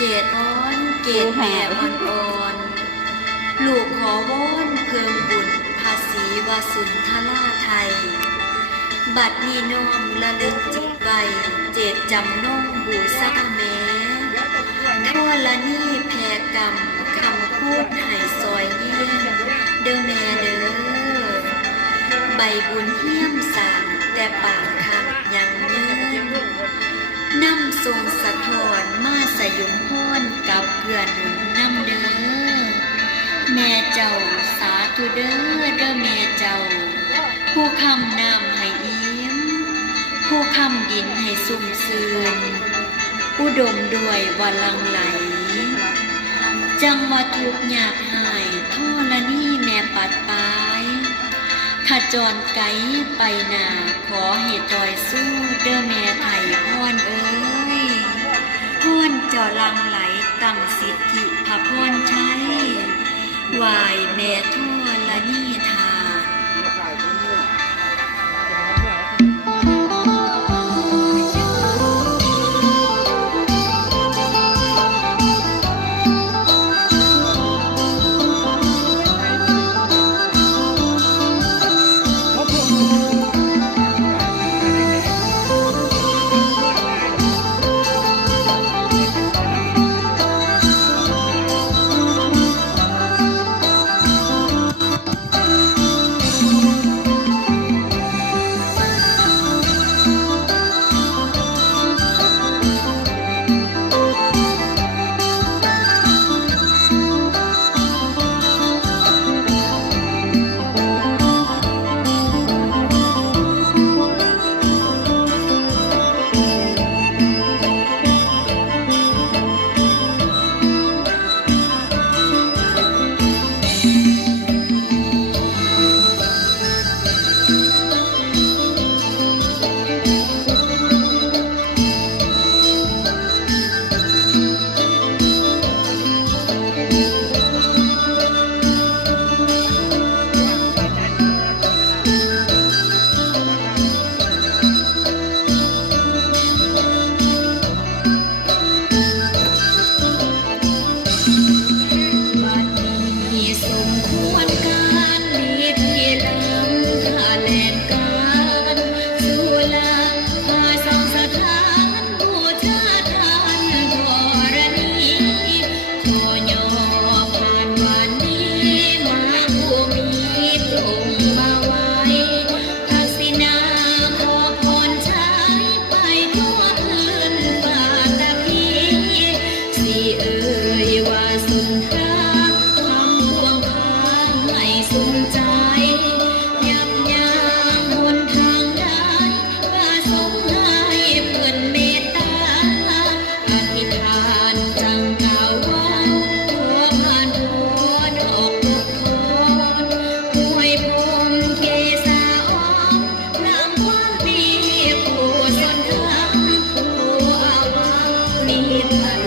เจดอ้อนเกตแม่อ่อนๆลูกขอวอนเพิ่มบุญภาษีวาสุนทราไทยบัดนี้น้อมระลึกจิตไว้เจตจำน้องบูชาแม้ทั่วละนี่แผ่กรรมคำพูดให้ซอยเยี่ยมเด้อแม่เด้อใบบุญเฮี้ยมสางแต่ปากคำยังเนิ่นน้ำทรงสะท้อนมาสยุมพ้นกับเพื่อนหนุนน้ำเด้อแม่เจ้าสาธุเด้อเด้อแม่เจ้าผู้คำน้ำให้อิ่มผู้คำดินให้สุ่มซืนอุดมด้วยวาลังไหลจังว่าทุกข์ยากหายท่อละนี่แม่ปัดปายขจรไกไปหนาขอให้จอยสู้เด้อแม่ไทยพรเอ้ยพรเจ้าลังไหลตั้งสิทธิพระพรใช้วายแม่ท่อละนี่ทามี